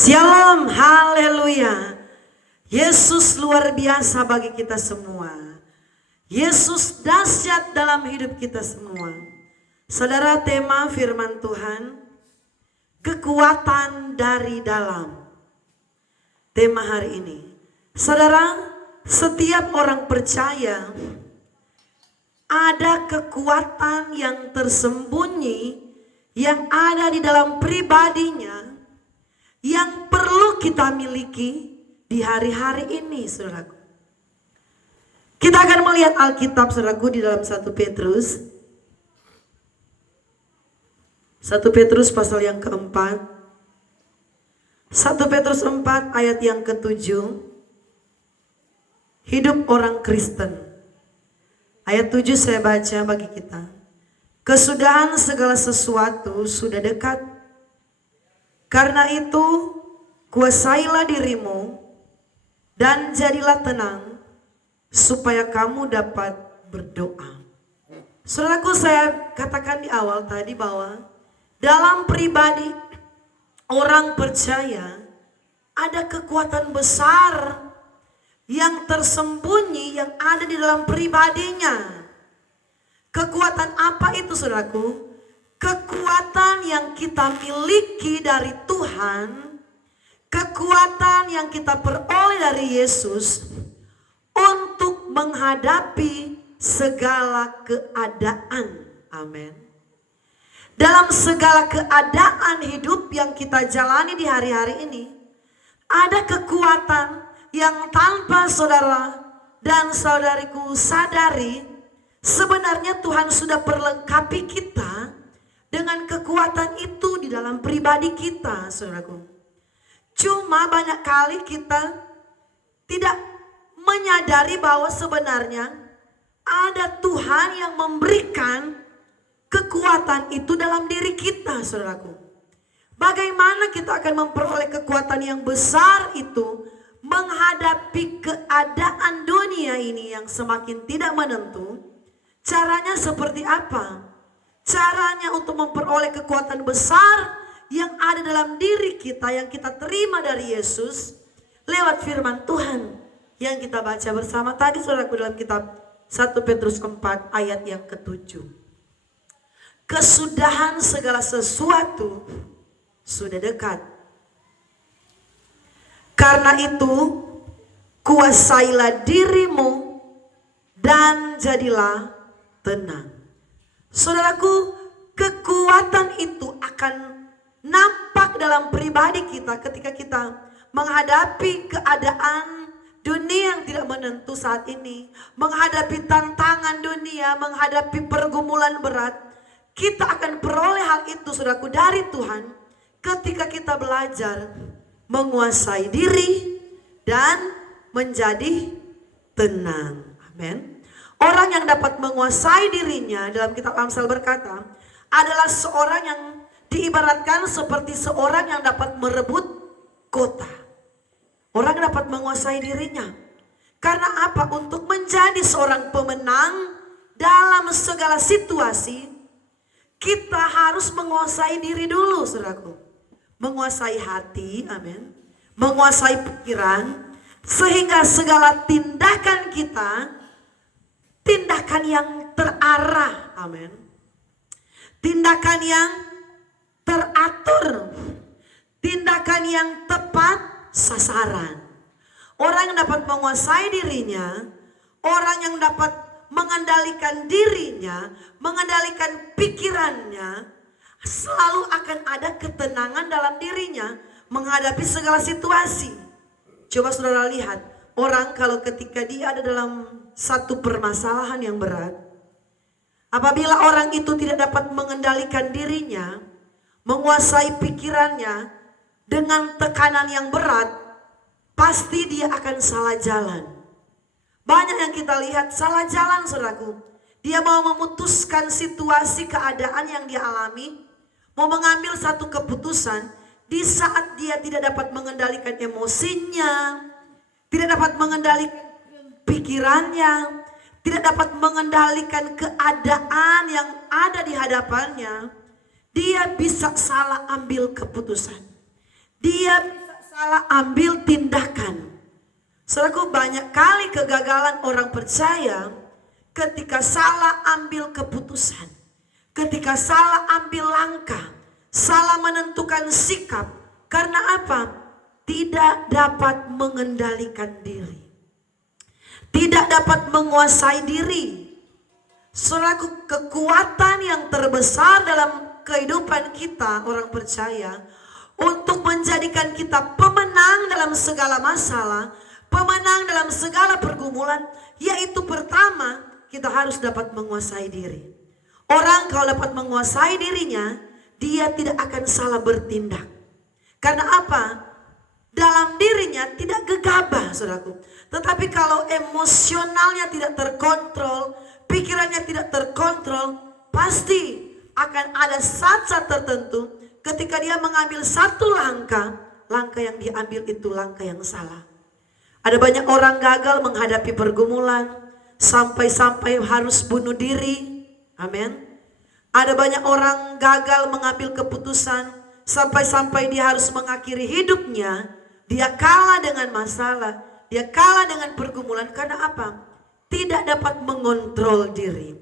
Shalom, haleluya. Yesus luar biasa bagi kita semua. Yesus dahsyat dalam hidup kita semua. Saudara, tema firman Tuhan, kekuatan dari dalam. Tema hari ini. Saudara, setiap orang percaya ada kekuatan yang tersembunyi yang ada di dalam pribadinya, yang perlu kita miliki di hari-hari ini, saudaraku. Kita akan melihat Alkitab, saudaraku, di dalam 1 Petrus. 1 Petrus pasal yang keempat. 1 Petrus 4 ayat yang ke-7. Hidup orang Kristen. Ayat 7 saya baca bagi kita. Kesudahan segala sesuatu sudah dekat. Karena itu, kuasailah dirimu dan jadilah tenang supaya kamu dapat berdoa. Saudaraku, saya katakan di awal tadi bahwa dalam pribadi orang percaya ada kekuatan besar yang tersembunyi yang ada di dalam pribadinya. Kekuatan apa itu, saudaraku? Kekuatan yang kita miliki dari Tuhan, kekuatan yang kita peroleh dari Yesus untuk menghadapi segala keadaan. Amin. Dalam segala keadaan hidup yang kita jalani di hari-hari ini, ada kekuatan yang tanpa saudara dan saudariku sadari, sebenarnya Tuhan sudah perlengkapi kita dengan kekuatan itu di dalam pribadi kita, saudaraku. Cuma banyak kali kita tidak menyadari bahwa sebenarnya ada Tuhan yang memberikan kekuatan itu dalam diri kita, saudaraku. Bagaimana kita akan memperoleh kekuatan yang besar itu menghadapi keadaan dunia ini yang semakin tidak menentu? Caranya seperti apa? Caranya untuk memperoleh kekuatan besar yang ada dalam diri kita, yang kita terima dari Yesus lewat firman Tuhan yang kita baca bersama tadi, saudaraku, dalam kitab 1 Petrus 4 ayat yang ke-7. Kesudahan segala sesuatu sudah dekat. Karena itu, kuasailah dirimu dan jadilah tenang. Saudaraku, kekuatan itu akan nampak dalam pribadi kita ketika kita menghadapi keadaan dunia yang tidak menentu saat ini, menghadapi tantangan dunia, menghadapi pergumulan berat. Kita akan peroleh hal itu, saudaraku, dari Tuhan ketika kita belajar menguasai diri dan menjadi tenang. Amin. Orang yang dapat menguasai dirinya, dalam kitab Amsal berkata, adalah seorang yang diibaratkan seperti seorang yang dapat merebut kota. Orang yang dapat menguasai dirinya. Karena apa? Untuk menjadi seorang pemenang dalam segala situasi, kita harus menguasai diri dulu, saudaraku. Menguasai hati, amin. Menguasai pikiran, sehingga segala tindakan kita, tindakan yang terarah, amin. Tindakan yang teratur, tindakan yang tepat sasaran. Orang yang dapat menguasai dirinya, orang yang dapat mengendalikan dirinya, mengendalikan pikirannya, selalu akan ada ketenangan dalam dirinya menghadapi segala situasi. Coba saudara lihat, orang kalau ketika dia ada dalam satu permasalahan yang berat, apabila orang itu tidak dapat mengendalikan dirinya, menguasai pikirannya dengan tekanan yang berat, pasti dia akan salah jalan. Banyak yang kita lihat salah jalan, saudaraku. Dia mau memutuskan situasi keadaan yang dia alami, mau mengambil satu keputusan di saat dia tidak dapat mengendalikan emosinya, tidak dapat mengendalikan pikirannya, tidak dapat mengendalikan keadaan yang ada di hadapannya. Dia bisa salah ambil keputusan. Dia bisa salah ambil tindakan. Saudaraku, banyak kali kegagalan orang percaya ketika salah ambil keputusan, ketika salah ambil langkah, salah menentukan sikap. Karena apa? Tidak dapat mengendalikan diri, tidak dapat menguasai diri. Saudaraku, kekuatan yang terbesar dalam kehidupan kita orang percaya untuk menjadikan kita pemenang dalam segala masalah, pemenang dalam segala pergumulan, yaitu pertama, kita harus dapat menguasai diri. Orang kalau dapat menguasai dirinya, dia tidak akan salah bertindak. Karena apa? Dalam dirinya tidak gegabah, saudaraku. Tetapi kalau emosionalnya tidak terkontrol, pikirannya tidak terkontrol, pasti akan ada saat-saat tertentu ketika dia mengambil satu langkah, langkah yang diambil itu langkah yang salah. Ada banyak orang gagal menghadapi pergumulan, sampai-sampai harus bunuh diri. Amin. Ada banyak orang gagal mengambil keputusan, sampai-sampai dia harus mengakhiri hidupnya. Dia kalah dengan masalah, dia kalah dengan pergumulan. Karena apa? Tidak dapat mengontrol diri,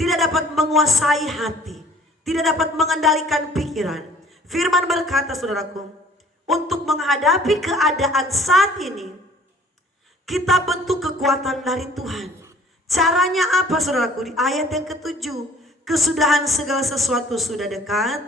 tidak dapat menguasai hati, tidak dapat mengendalikan pikiran. Firman berkata, saudaraku, untuk menghadapi keadaan saat ini, kita bentuk kekuatan dari Tuhan. Caranya apa, saudaraku? Di ayat yang ke-7, kesudahan segala sesuatu sudah dekat.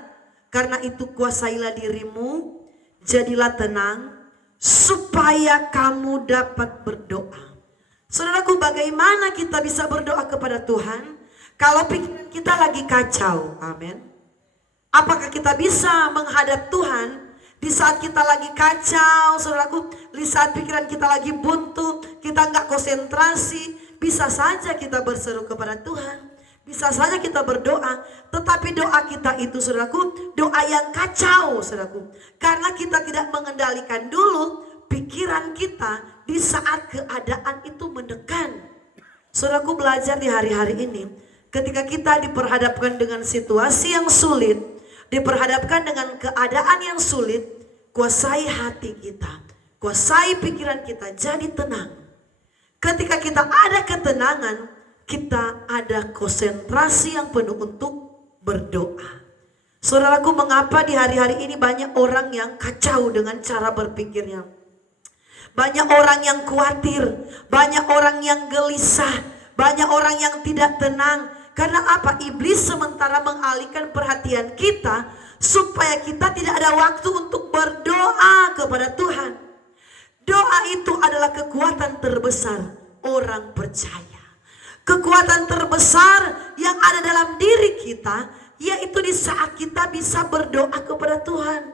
Karena itu kuasailah dirimu, jadilah tenang, supaya kamu dapat berdoa. Saudaraku, bagaimana kita bisa berdoa kepada Tuhan kalau pikiran kita lagi kacau? Amin. Apakah kita bisa menghadap Tuhan di saat kita lagi kacau, saudaraku? Di saat pikiran kita lagi buntu, kita nggak konsentrasi, bisa saja kita berseru kepada Tuhan, bisa saja kita berdoa. Tetapi doa kita itu, saudaraku, doa yang kacau, saudaraku. Karena kita tidak mengendalikan dulu pikiran kita di saat keadaan itu mendekan. Saudaraku, belajar di hari-hari ini, ketika kita diperhadapkan dengan situasi yang sulit, diperhadapkan dengan keadaan yang sulit, kuasai hati kita, kuasai pikiran kita, jadi tenang. Ketika kita ada ketenangan, kita ada konsentrasi yang penuh untuk berdoa. Saudaraku, mengapa di hari-hari ini banyak orang yang kacau dengan cara berpikirnya? Banyak orang yang khawatir, banyak orang yang gelisah, banyak orang yang tidak tenang. Karena apa? Iblis sementara mengalihkan perhatian kita supaya kita tidak ada waktu untuk berdoa kepada Tuhan. Doa itu adalah kekuatan terbesar orang percaya. Kekuatan terbesar yang ada dalam diri kita, yaitu di saat kita bisa berdoa kepada Tuhan.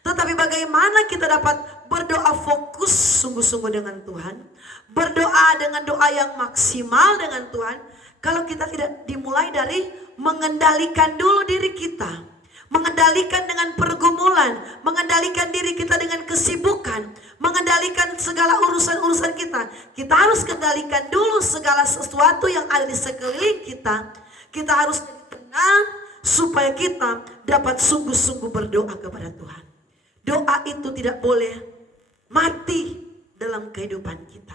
Tetapi bagaimana kita dapat berdoa fokus sungguh-sungguh dengan Tuhan, berdoa dengan doa yang maksimal dengan Tuhan, kalau kita tidak dimulai dari mengendalikan dulu diri kita, mengendalikan dengan pergumulan, mengendalikan diri kita dengan kesibukan, mengendalikan segala urusan-urusan kita. Kita harus kendalikan dulu segala sesuatu yang ada di sekeliling kita. Kita harus tenang supaya kita dapat sungguh-sungguh berdoa kepada Tuhan. Doa itu tidak boleh mati dalam kehidupan kita.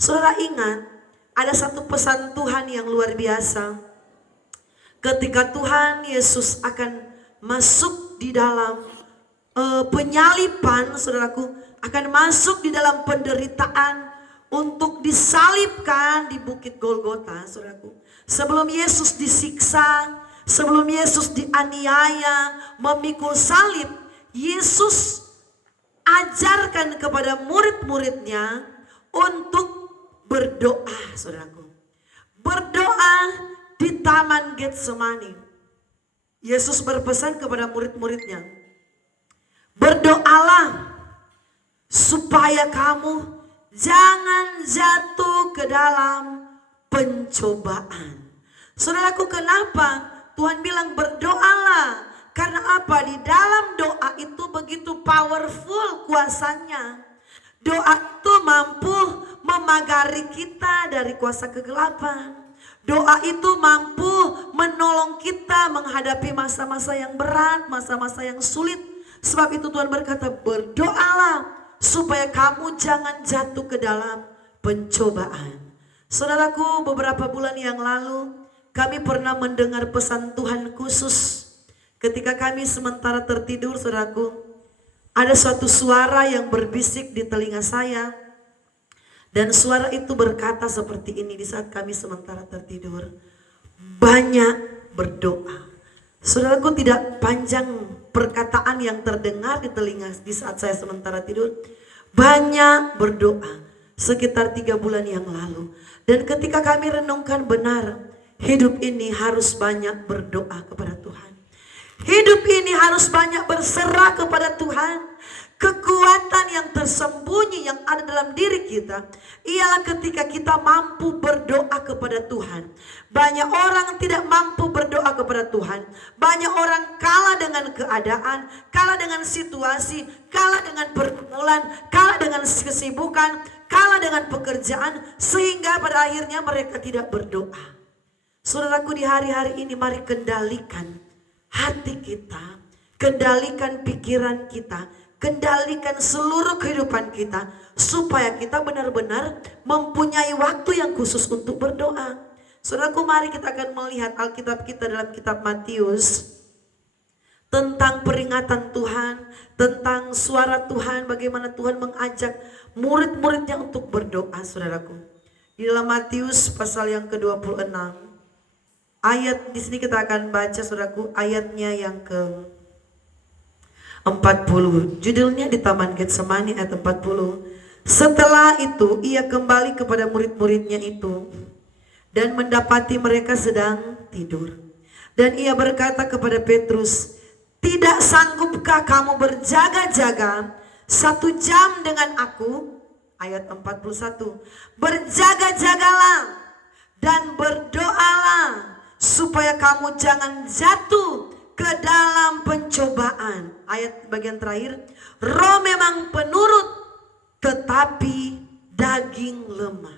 Saudara ingat, ada satu pesan Tuhan yang luar biasa. Ketika Tuhan Yesus akan masuk di dalam penyalipan, saudaraku, akan masuk di dalam penderitaan untuk disalibkan di Bukit Golgota, saudaraku. Sebelum Yesus disiksa, sebelum Yesus dianiaya, memikul salib, Yesus ajarkan kepada murid-muridnya untuk berdoa, saudaraku. Berdoa di Taman Getsemani. Yesus berpesan kepada murid-muridnya, berdoalah supaya kamu jangan jatuh ke dalam pencobaan. Saudaraku, kenapa Tuhan bilang berdoalah? Karena apa? Di dalam doa itu begitu powerful kuasanya. Doa itu mampu memagari kita dari kuasa kegelapan. Doa itu mampu menolong kita menghadapi masa-masa yang berat, masa-masa yang sulit. Sebab itu Tuhan berkata, berdoalah supaya kamu jangan jatuh ke dalam pencobaan. Saudaraku, beberapa bulan yang lalu kami pernah mendengar pesan Tuhan khusus. Ketika kami sementara tertidur, saudaraku, ada suatu suara yang berbisik di telinga saya. Dan suara itu berkata seperti ini di saat kami sementara tertidur. Banyak berdoa. Saudaraku, tidak panjang perkataan yang terdengar di telinga di saat saya sementara tidur. Banyak berdoa sekitar 3 bulan yang lalu. Dan ketika kami renungkan benar, hidup ini harus banyak berdoa kepada Tuhan. Hidup ini harus banyak berserah kepada Tuhan. Kekuatan yang tersembunyi yang ada dalam diri kita ialah ketika kita mampu berdoa kepada Tuhan. Banyak orang tidak mampu berdoa kepada Tuhan. Banyak orang kalah dengan keadaan, kalah dengan situasi, kalah dengan pergumulan, kalah dengan kesibukan, kalah dengan pekerjaan, sehingga pada akhirnya mereka tidak berdoa. Saudaraku, di hari-hari ini mari kendalikan hati kita, kendalikan pikiran kita, kendalikan seluruh kehidupan kita, supaya kita benar-benar mempunyai waktu yang khusus untuk berdoa. Saudaraku, mari kita akan melihat Alkitab kita dalam kitab Matius, tentang peringatan Tuhan, tentang suara Tuhan, bagaimana Tuhan mengajak murid-muridnya untuk berdoa, saudaraku. Di dalam Matius pasal yang ke-26, ayat di sini kita akan baca, saudaraku, ayatnya yang ke 40. Judulnya di Taman Getsemani ayat 40. Setelah itu ia kembali kepada murid-muridnya itu dan mendapati mereka sedang tidur. Dan ia berkata kepada Petrus, "Tidak sanggupkah kamu berjaga-jaga 1 jam dengan aku?" Ayat 41. "Berjaga-jagalah dan berdoalah supaya kamu jangan jatuh ke dalam pencobaan." Ayat bagian terakhir, "Roh memang penurut, tetapi daging lemah."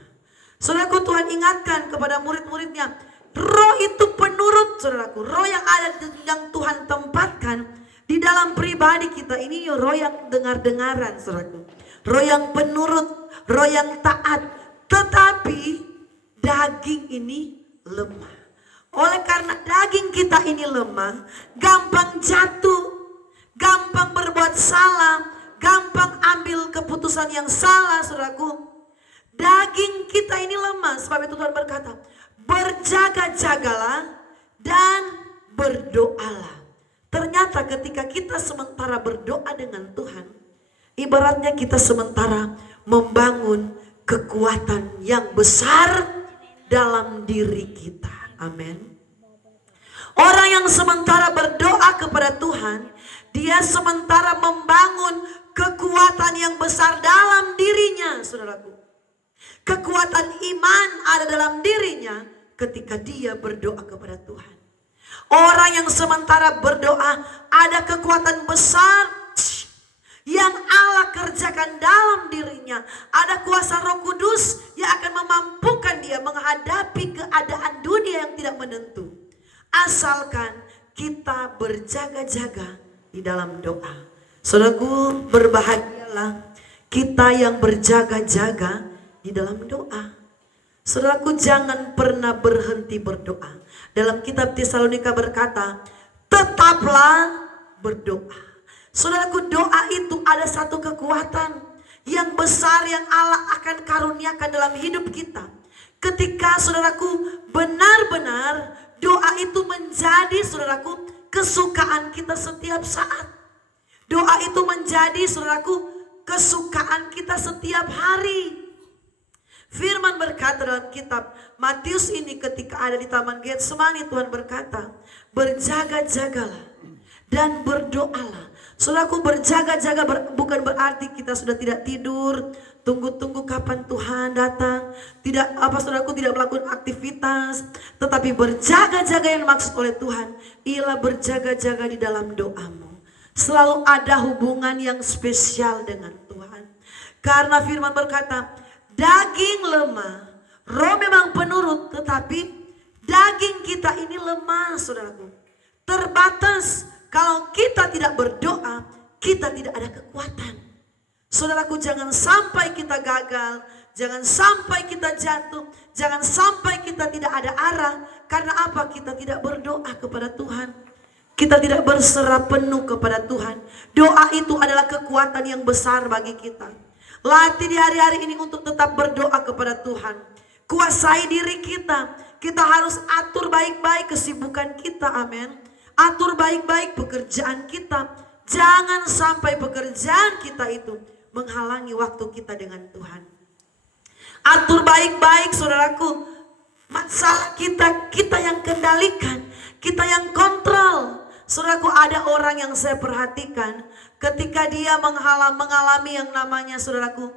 Saudaraku, Tuhan ingatkan kepada murid-muridnya, roh itu penurut, saudaraku. Roh yang ada, yang Tuhan tempatkan di dalam pribadi kita ini, roh yang dengar-dengaran, saudaraku. Roh yang penurut, roh yang taat. Tetapi daging ini lemah. Oleh karena daging kita ini lemah, gampang jatuh, gampang berbuat salah, gampang ambil keputusan yang salah, saudaraku. Daging kita ini lemah, sebab itu Tuhan berkata, berjaga-jagalah dan berdoalah. Ternyata ketika kita sementara berdoa dengan Tuhan, ibaratnya kita sementara membangun kekuatan yang besar dalam diri kita. Amin. Orang yang sementara berdoa kepada Tuhan, dia sementara membangun kekuatan yang besar dalam dirinya, saudaraku. Kekuatan iman ada dalam dirinya ketika dia berdoa kepada Tuhan. Orang yang sementara berdoa, ada kekuatan besar yang Allah kerjakan dalam dirinya. Ada kuasa Roh Kudus yang akan memampukan dia menghadapi keadaan dunia yang tidak menentu. Asalkan kita berjaga-jaga di dalam doa. Saudaraku, berbahagialah kita yang berjaga-jaga di dalam doa. Saudaraku, jangan pernah berhenti berdoa. Dalam kitab Tesalonika berkata, tetaplah berdoa. Saudaraku, doa itu ada satu kekuatan yang besar yang Allah akan karuniakan dalam hidup kita. Ketika saudaraku benar-benar doa itu menjadi, saudaraku, kesukaan kita setiap saat. Doa itu menjadi, saudaraku, kesukaan kita setiap hari. Firman berkata dalam kitab Matius ini, ketika ada di Taman Getsemani, Tuhan berkata, berjaga-jagalah dan berdoalah. Saudaraku, berjaga-jaga bukan berarti kita sudah tidak tidur, tunggu-tunggu kapan Tuhan datang. Tidak, saudaraku, tidak melakukan aktivitas. Tetapi berjaga-jaga yang dimaksud oleh Tuhan ialah berjaga-jaga di dalam doamu. Selalu ada hubungan yang spesial dengan Tuhan. Karena firman berkata, daging lemah, roh memang penurut, tetapi daging kita ini lemah, saudaraku. Terbatas. Kalau kita tidak berdoa, kita tidak ada kekuatan. Saudaraku, jangan sampai kita gagal, jangan sampai kita jatuh, jangan sampai kita tidak ada arah. Karena apa? Kita tidak berdoa kepada Tuhan. Kita tidak berserah penuh kepada Tuhan. Doa itu adalah kekuatan yang besar bagi kita. Latih di hari-hari ini untuk tetap berdoa kepada Tuhan. Kuasai diri kita. Kita harus atur baik-baik kesibukan kita, amin. Atur baik-baik pekerjaan kita. Jangan sampai pekerjaan kita itu menghalangi waktu kita dengan Tuhan. Atur baik-baik, saudaraku. Masalah kita yang kendalikan, kita yang kontrol. Saudaraku, ada orang yang saya perhatikan ketika dia mengalami yang namanya, saudaraku,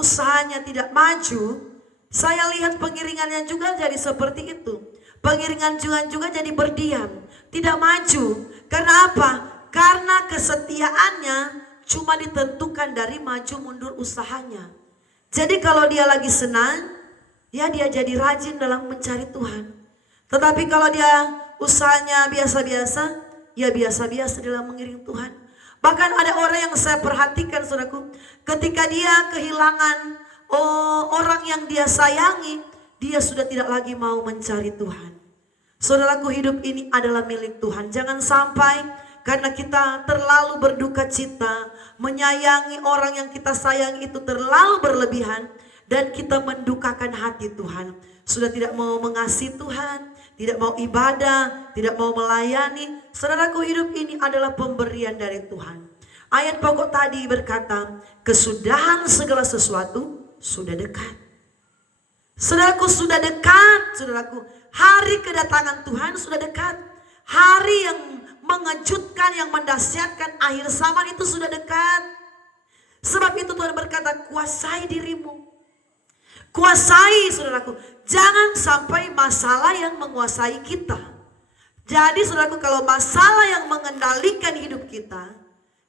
usahanya tidak maju. Saya lihat pengiringannya juga jadi seperti itu. Pengiringan juga jadi berdiam, tidak maju. Karena apa? Karena kesetiaannya cuma ditentukan dari maju mundur usahanya. Jadi kalau dia lagi senang, ya dia jadi rajin dalam mencari Tuhan. Tetapi kalau dia usahanya biasa-biasa, ya biasa-biasa dalam mengiring Tuhan. Bahkan ada orang yang saya perhatikan, saudaraku, ketika dia kehilangan orang yang dia sayangi, dia sudah tidak lagi mau mencari Tuhan. Saudaraku, hidup ini adalah milik Tuhan. Jangan sampai karena kita terlalu berduka cita, menyayangi orang yang kita sayangi itu terlalu berlebihan, dan kita mendukakan hati Tuhan. Sudah tidak mau mengasihi Tuhan, tidak mau ibadah, tidak mau melayani. Saudaraku, hidup ini adalah pemberian dari Tuhan. Ayat pokok tadi berkata, kesudahan segala sesuatu sudah dekat. Saudaraku, sudah dekat, saudaraku. Hari kedatangan Tuhan sudah dekat. Hari yang mengejutkan, yang mendahsyatkan, akhir zaman itu sudah dekat. Sebab itu Tuhan berkata, kuasai dirimu. Kuasai, saudaraku. Jangan sampai masalah yang menguasai kita. Jadi saudaraku, kalau masalah yang mengendalikan hidup kita,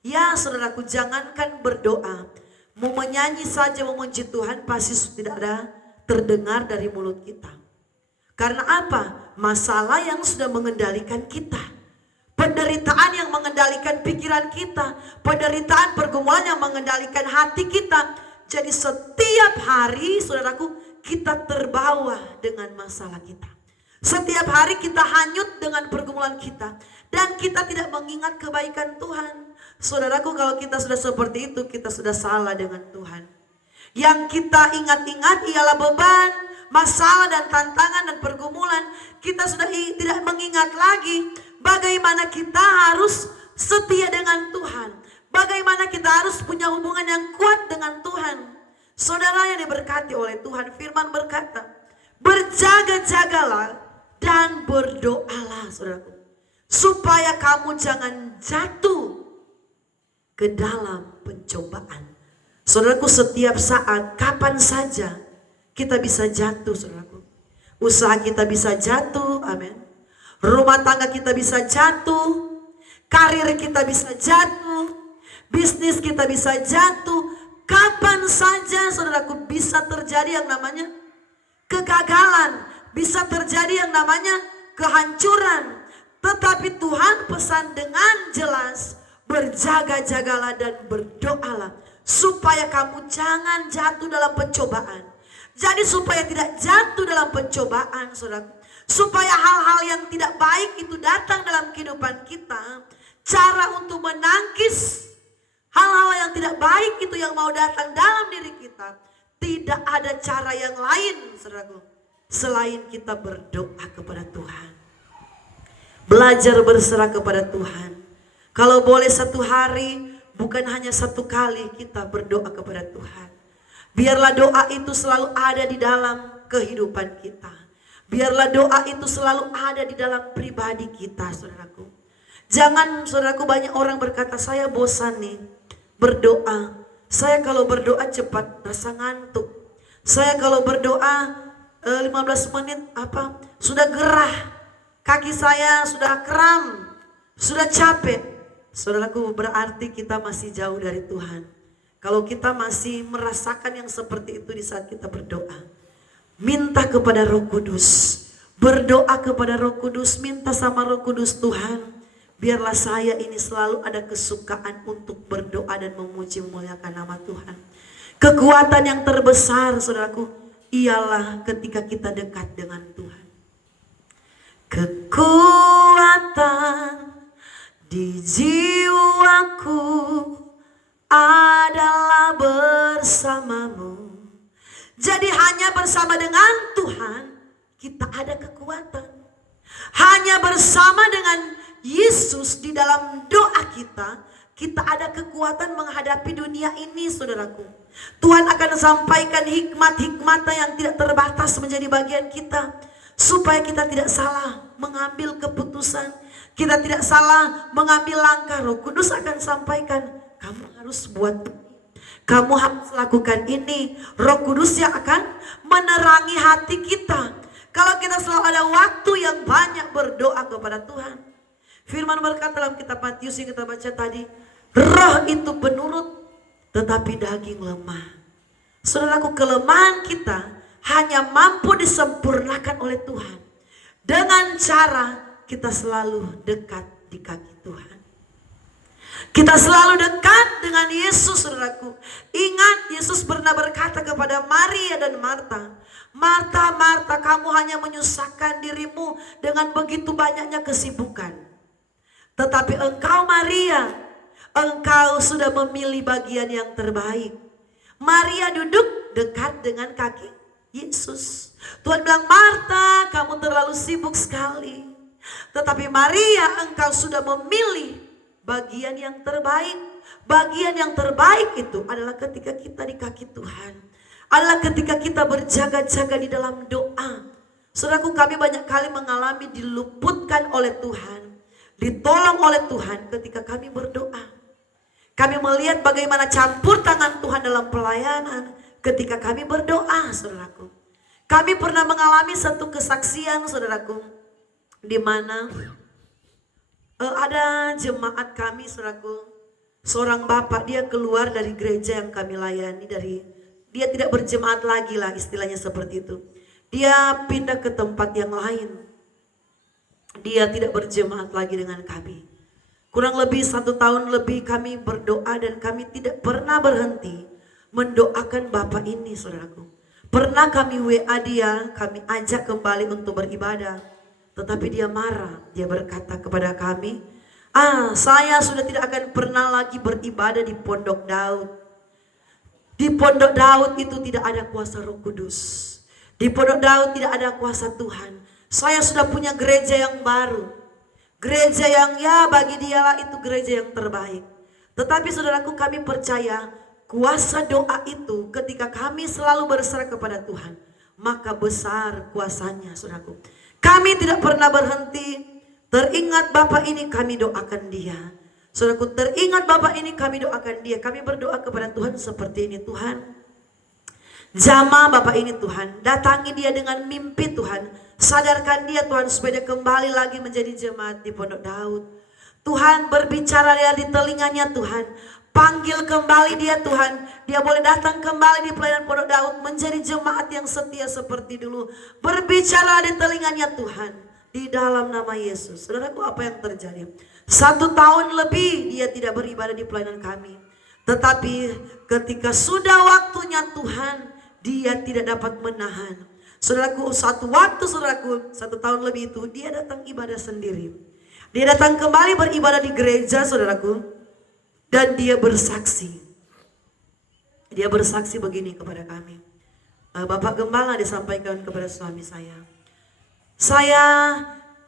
ya saudaraku, jangankan berdoa. Mau menyanyi saja memuji Tuhan pasti tidak ada terdengar dari mulut kita. Karena apa? Masalah yang sudah mengendalikan kita. Penderitaan yang mengendalikan pikiran kita. Penderitaan pergumulan yang mengendalikan hati kita. Jadi setiap hari, saudaraku, kita terbawa dengan masalah kita. Setiap hari kita hanyut dengan pergumulan kita. Dan kita tidak mengingat kebaikan Tuhan. Saudaraku, kalau kita sudah seperti itu, kita sudah salah dengan Tuhan. Yang kita ingat-ingat ialah beban, masalah dan tantangan dan pergumulan. Kita sudah tidak mengingat lagi bagaimana kita harus setia dengan Tuhan. Bagaimana kita harus punya hubungan yang kuat dengan Tuhan. Saudara yang diberkati oleh Tuhan, firman berkata, berjaga-jagalah dan berdoalah, saudaraku, supaya kamu jangan jatuh ke dalam pencobaan. Saudaraku, setiap saat, kapan saja kita bisa jatuh, saudaraku. Usaha kita bisa jatuh, amin. Rumah tangga kita bisa jatuh, karir kita bisa jatuh, bisnis kita bisa jatuh. Kapan saja, saudaraku, bisa terjadi yang namanya kegagalan, bisa terjadi yang namanya kehancuran. Tetapi Tuhan pesan dengan jelas, berjaga-jagalah dan berdoalah supaya kamu jangan jatuh dalam pencobaan. Jadi supaya tidak jatuh dalam pencobaan, saudara, supaya hal-hal yang tidak baik itu datang dalam kehidupan kita, cara untuk menangkis hal-hal yang tidak baik itu yang mau datang dalam diri kita, tidak ada cara yang lain, saudaraku, selain kita berdoa kepada Tuhan. Belajar berserah kepada Tuhan. Kalau boleh satu hari, bukan hanya satu kali kita berdoa kepada Tuhan. Biarlah doa itu selalu ada di dalam kehidupan kita. Biarlah doa itu selalu ada di dalam pribadi kita, saudaraku. Jangan, saudaraku, banyak orang berkata, saya bosan nih berdoa. Saya kalau berdoa cepat rasa ngantuk. Saya kalau berdoa 15 menit sudah gerah. Kaki saya sudah kram, sudah capek. Saudaraku, berarti kita masih jauh dari Tuhan. Kalau kita masih merasakan yang seperti itu di saat kita berdoa, minta kepada Roh Kudus. Berdoa kepada Roh Kudus, minta sama Roh Kudus, Tuhan, Biarlah saya ini selalu ada kesukaan untuk berdoa dan memuji memuliakan nama Tuhan. Kekuatan yang terbesar saudaraku ialah ketika kita dekat dengan Tuhan. Kekuatan di jiwaku adalah bersamamu. Jadi hanya bersama dengan Tuhan kita ada kekuatan. Hanya bersama dengan Yesus di dalam doa kita ada kekuatan menghadapi dunia ini saudaraku. Tuhan akan sampaikan hikmat-hikmat yang tidak terbatas menjadi bagian kita. Supaya kita tidak salah mengambil keputusan. Kita tidak salah mengambil langkah. Roh Kudus akan sampaikan, kamu harus buat, kamu harus lakukan ini. Roh Kudus yang akan menerangi hati kita. Kalau kita selalu ada waktu yang banyak berdoa kepada Tuhan. Firman berkata dalam kitab Matius yang kita baca tadi, roh itu penurut tetapi daging lemah. Saudaraku, kelemahan kita hanya mampu disempurnakan oleh Tuhan dengan cara kita selalu dekat di kaki Tuhan. Kita selalu dekat dengan Yesus, saudaraku. Ingat, Yesus pernah berkata kepada Maria dan Marta, Marta, Marta, kamu hanya menyusahkan dirimu dengan begitu banyaknya kesibukan. Tetapi engkau Maria, engkau sudah memilih bagian yang terbaik. Maria duduk dekat dengan kaki Yesus. Tuhan bilang, Marta, kamu terlalu sibuk sekali. Tetapi Maria, engkau sudah memilih bagian yang terbaik. Bagian yang terbaik itu adalah ketika kita di kaki Tuhan. Adalah ketika kita berjaga-jaga di dalam doa. Saudaraku, kami banyak kali mengalami diluputkan oleh Tuhan. Ditolong oleh Tuhan ketika kami berdoa. Kami melihat bagaimana campur tangan Tuhan dalam pelayanan ketika kami berdoa, saudaraku. Kami pernah mengalami satu kesaksian, saudaraku, di mana ada jemaat kami, saudaraku, seorang bapak, dia keluar dari gereja yang kami layani, dia tidak berjemaat lagi lah, istilahnya seperti itu. Dia pindah ke tempat yang lain. Dia tidak berjemaat lagi dengan kami. Kurang lebih 1 tahun lebih kami berdoa dan kami tidak pernah berhenti mendoakan bapak ini, saudaraku. Pernah kami WA dia, kami ajak kembali untuk beribadah. Tetapi dia marah, dia berkata kepada kami, saya sudah tidak akan pernah lagi beribadah di Pondok Daud. Di Pondok Daud itu tidak ada kuasa Roh Kudus. Di Pondok Daud tidak ada kuasa Tuhan. Saya sudah punya gereja yang baru. Gereja yang bagi dialah itu gereja yang terbaik. Tetapi saudaraku, kami percaya kuasa doa itu ketika kami selalu berserah kepada Tuhan, maka besar kuasanya, saudaraku. Kami tidak pernah berhenti. Teringat Bapak ini kami doakan dia. Saudaraku, teringat Bapak ini kami doakan dia. Kami berdoa kepada Tuhan seperti ini, Tuhan, jamah Bapak ini Tuhan. Datangi dia dengan mimpi Tuhan. Sadarkan dia Tuhan supaya dia kembali lagi menjadi jemaat di Pondok Daud. Tuhan, berbicara dia di telinganya Tuhan. Panggil kembali dia Tuhan. Dia boleh datang kembali di pelayanan Pondok Daud menjadi jemaat yang setia seperti dulu. Berbicara di telinganya Tuhan. Di dalam nama Yesus. Saudaraku, apa yang terjadi? 1 tahun lebih dia tidak beribadah di pelayanan kami. Tetapi ketika sudah waktunya Tuhan, dia tidak dapat menahan. Saudaraku, satu waktu, saudaraku, 1 tahun lebih itu dia datang ibadah sendiri. Dia datang kembali beribadah di gereja, saudaraku. Dan dia bersaksi. Dia bersaksi begini kepada kami. Bapak Gembala disampaikan kepada suami saya. Saya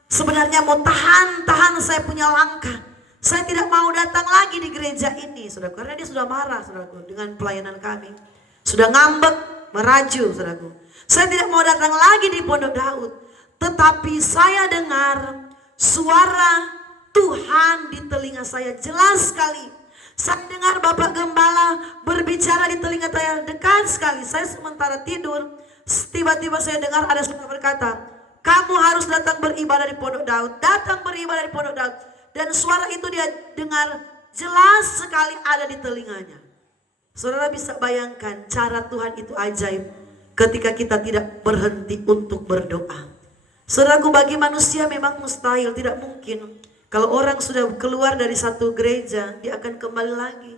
sebenarnya mau tahan saya punya langkah. Saya tidak mau datang lagi di gereja ini, saudaraku. Karena dia sudah marah, saudaraku, dengan pelayanan kami. Sudah ngambek, meraju, saudaraku. Saya tidak mau datang lagi di Pondok Daud. Tetapi saya dengar suara Tuhan di telinga saya jelas sekali. Saya dengar Bapak Gembala berbicara di telinga saya dekat sekali. Saya sementara tidur, tiba-tiba saya dengar ada suara berkata, kamu harus datang beribadah di Pondok Daud. Datang beribadah di Pondok Daud. Dan suara itu dia dengar jelas sekali ada di telinganya. Saudara bisa bayangkan cara Tuhan itu ajaib. Ketika kita tidak berhenti untuk berdoa. Saudaraku, bagi manusia memang mustahil, tidak mungkin. Kalau orang sudah keluar dari satu gereja, dia akan kembali lagi.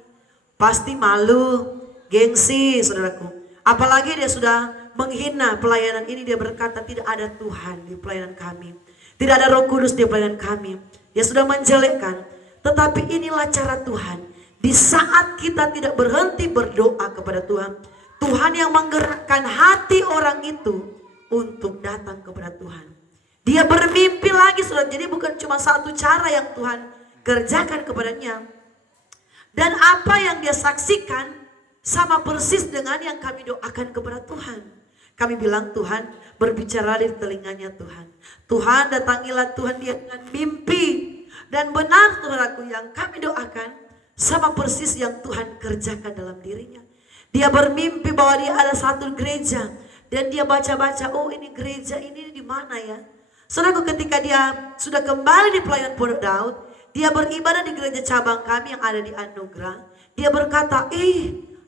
Pasti malu, gengsi, saudaraku. Apalagi dia sudah menghina pelayanan ini, dia berkata tidak ada Tuhan di pelayanan kami. Tidak ada Roh Kudus di pelayanan kami. Dia sudah menjelekkan. Tetapi inilah cara Tuhan. Di saat kita tidak berhenti berdoa kepada Tuhan, Tuhan yang menggerakkan hati orang itu untuk datang kepada Tuhan. Dia bermimpi lagi, saudara. Jadi bukan cuma satu cara yang Tuhan kerjakan kepadanya. Dan apa yang dia saksikan sama persis dengan yang kami doakan kepada Tuhan. Kami bilang, Tuhan berbicara di telinganya Tuhan. Tuhan datangilah Tuhan dia dengan mimpi. Dan benar saudaraku, yang kami doakan sama persis yang Tuhan kerjakan dalam dirinya. Dia bermimpi bahwa dia ada satu gereja. Dan dia baca-baca, oh ini gereja ini di mana ya? Saudaraku, ketika dia sudah kembali di pelayanan Pondok Daud, dia beribadah di gereja cabang kami yang ada di Anugerah. Dia berkata,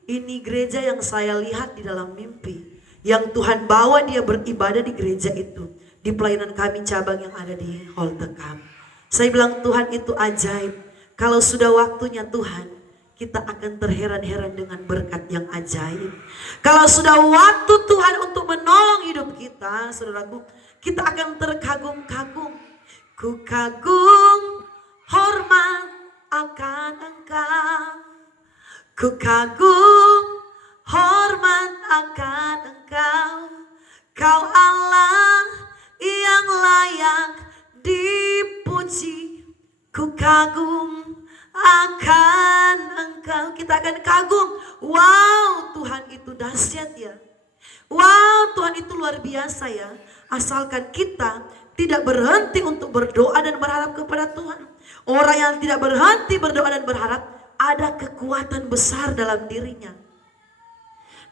ini gereja yang saya lihat di dalam mimpi. Yang Tuhan bawa dia beribadah di gereja itu. Di pelayanan kami cabang yang ada di Holtekam. Saya bilang, Tuhan itu ajaib. Kalau sudah waktunya Tuhan, kita akan terheran-heran dengan berkat yang ajaib. Kalau sudah waktu Tuhan untuk menolong hidup kita, saudaraku, kita akan terkagum-kagum. Ku kagum hormat akan Engkau. Ku kagum hormat akan Engkau. Kau Allah yang layak dipuji. Ku kagum akan Engkau. Kita akan kagum. Wow, Tuhan itu dahsyat ya. Wow, Tuhan itu luar biasa ya. Asalkan kita tidak berhenti untuk berdoa dan berharap kepada Tuhan. Orang yang tidak berhenti berdoa dan berharap, ada kekuatan besar dalam dirinya.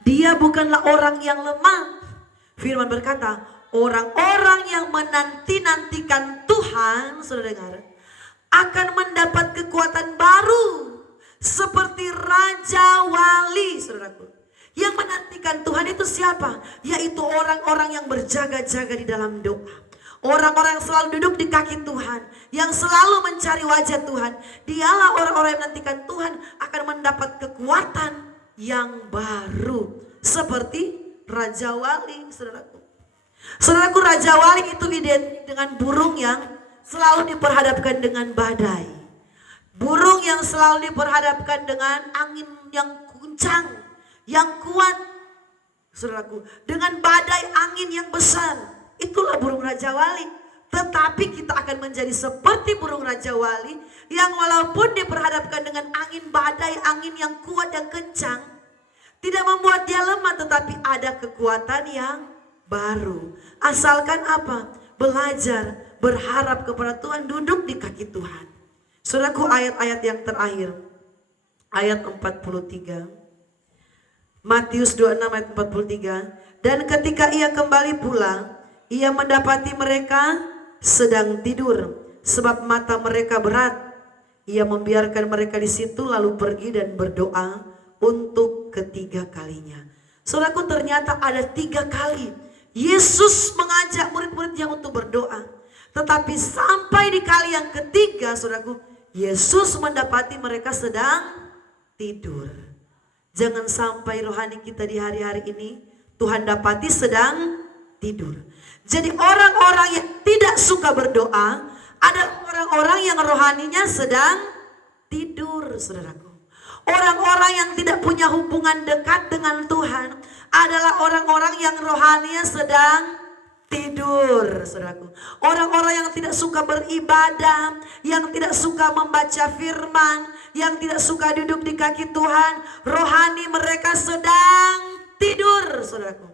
Dia bukanlah orang yang lemah. Firman berkata, orang-orang yang menanti-nantikan Tuhan, saudara dengar, akan mendapat kekuatan baru. Seperti Raja Wali, saudaraku. Yang menantikan Tuhan itu siapa? Yaitu orang-orang yang berjaga-jaga di dalam doa. Orang-orang yang selalu duduk di kaki Tuhan. Yang selalu mencari wajah Tuhan. Dialah orang-orang yang menantikan Tuhan akan mendapat kekuatan yang baru. Seperti Raja Wali, saudaraku. Saudaraku, Raja Wali itu identik dengan burung yang selalu diperhadapkan dengan badai. Burung yang selalu diperhadapkan dengan angin yang kencang, yang kuat, saudaraku, dengan badai angin yang besar. Itulah burung Raja Wali. Tetapi kita akan menjadi seperti burung Raja Wali yang walaupun diperhadapkan dengan angin badai, angin yang kuat dan kencang, tidak membuat dia lemah, tetapi ada kekuatan yang baru. Asalkan apa? Belajar, berharap kepada Tuhan, duduk di kaki Tuhan. Saudaraku, ayat-ayat yang terakhir, ayat 43. Matius 26 ayat 43. Dan ketika ia kembali pulang, ia mendapati mereka sedang tidur, sebab mata mereka berat. Ia membiarkan mereka di situ lalu pergi dan berdoa untuk ketiga kalinya. Saudaraku, ternyata ada 3 kali Yesus mengajak murid-muridnya untuk berdoa. Tetapi sampai di kali yang ketiga, saudaraku, Yesus mendapati mereka sedang tidur. Jangan sampai rohani kita di hari-hari ini Tuhan dapati sedang tidur. Jadi orang-orang yang tidak suka berdoa adalah orang-orang yang rohaninya sedang tidur, saudaraku. Orang-orang yang tidak punya hubungan dekat dengan Tuhan adalah orang-orang yang rohaninya sedang tidur, saudaraku. Orang-orang yang tidak suka beribadah, yang tidak suka membaca firman, yang tidak suka duduk di kaki Tuhan, rohani mereka sedang tidur, saudaraku.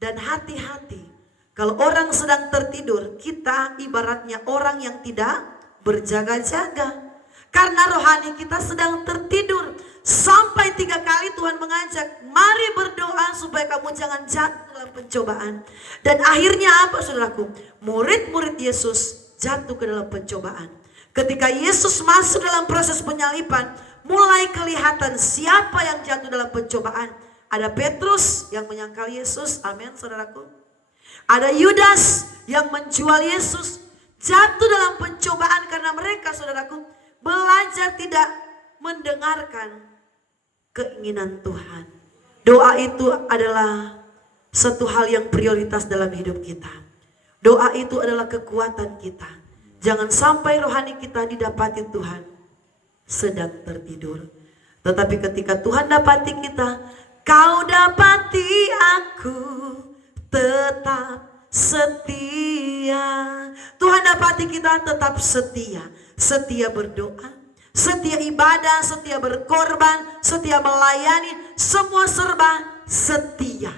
Dan hati-hati, kalau orang sedang tertidur, kita ibaratnya orang yang tidak berjaga-jaga. Karena rohani kita sedang tertidur. Sampai 3 kali Tuhan mengajak, mari berdoa supaya kamu jangan jatuh dalam pencobaan. Dan akhirnya apa, saudaraku? Murid-murid Yesus jatuh ke dalam pencobaan. Ketika Yesus masuk dalam proses penyaliban, mulai kelihatan siapa yang jatuh dalam pencobaan. Ada Petrus yang menyangkal Yesus, amin saudaraku. Ada Yudas yang menjual Yesus. jatuh dalam pencobaan karena mereka, saudaraku, belajar tidak mendengarkan keinginan Tuhan. Doa itu adalah satu hal yang prioritas dalam hidup kita. Doa itu adalah kekuatan kita. Jangan sampai rohani kita didapati Tuhan sedang tertidur. Tetapi ketika Tuhan dapati kita, kau dapati aku tetap setia. Tuhan dapati kita tetap setia. Setia berdoa, setia ibadah, setia berkorban, setia melayani, semua serba setia.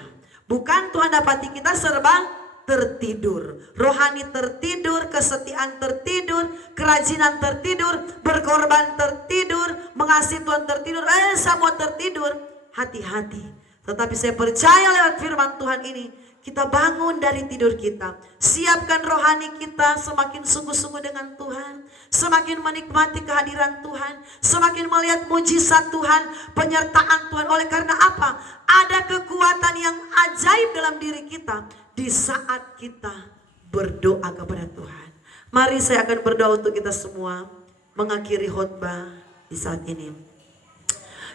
Bukan Tuhan dapati kita serba tertidur, rohani tertidur, kesetiaan tertidur, kerajinan tertidur, berkorban tertidur, mengasihi Tuhan tertidur, semua tertidur. Hati-hati. Tetapi saya percaya lewat firman Tuhan ini, kita bangun dari tidur kita, siapkan rohani kita semakin sungguh-sungguh dengan Tuhan, semakin menikmati kehadiran Tuhan, semakin melihat mujizat Tuhan, penyertaan Tuhan. Oleh karena apa? Ada kekuatan yang ajaib dalam diri kita di saat kita berdoa kepada Tuhan. Mari saya akan berdoa untuk kita semua mengakhiri khotbah di saat ini.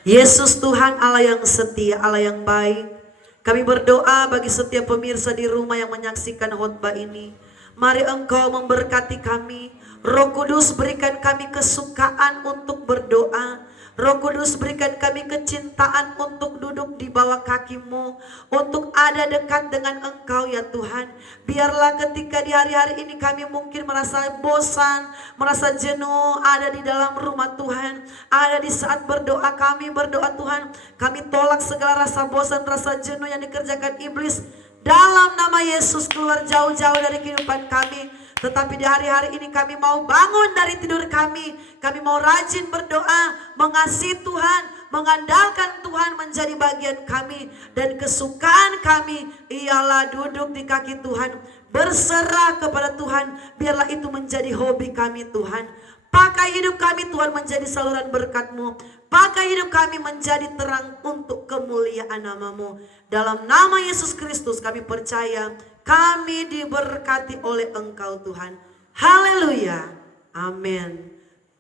Yesus Tuhan, Allah yang setia, Allah yang baik, kami berdoa bagi setiap pemirsa di rumah yang menyaksikan khotbah ini. Mari Engkau memberkati kami. Roh Kudus berikan kami kesukaan untuk berdoa. Roh Kudus berikan kami kecintaan untuk duduk di bawah kaki-Mu, untuk ada dekat dengan Engkau ya Tuhan. Biarlah ketika di hari-hari ini kami mungkin merasa bosan, merasa jenuh ada di dalam rumah Tuhan, ada di saat berdoa kami berdoa Tuhan, kami tolak segala rasa bosan, rasa jenuh yang dikerjakan iblis. Dalam nama Yesus keluar jauh-jauh dari kehidupan kami. Tetapi di hari-hari ini kami mau bangun dari tidur kami. Kami mau rajin berdoa, mengasihi Tuhan, mengandalkan Tuhan menjadi bagian kami. Dan kesukaan kami ialah duduk di kaki Tuhan, berserah kepada Tuhan. Biarlah itu menjadi hobi kami Tuhan. Pakai hidup kami Tuhan menjadi saluran berkat-Mu. Pakai hidup kami menjadi terang untuk kemuliaan nama-Mu. Dalam nama Yesus Kristus kami percaya kami diberkati oleh Engkau Tuhan. Haleluya. Amin.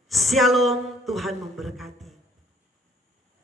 Shalom, Tuhan memberkati.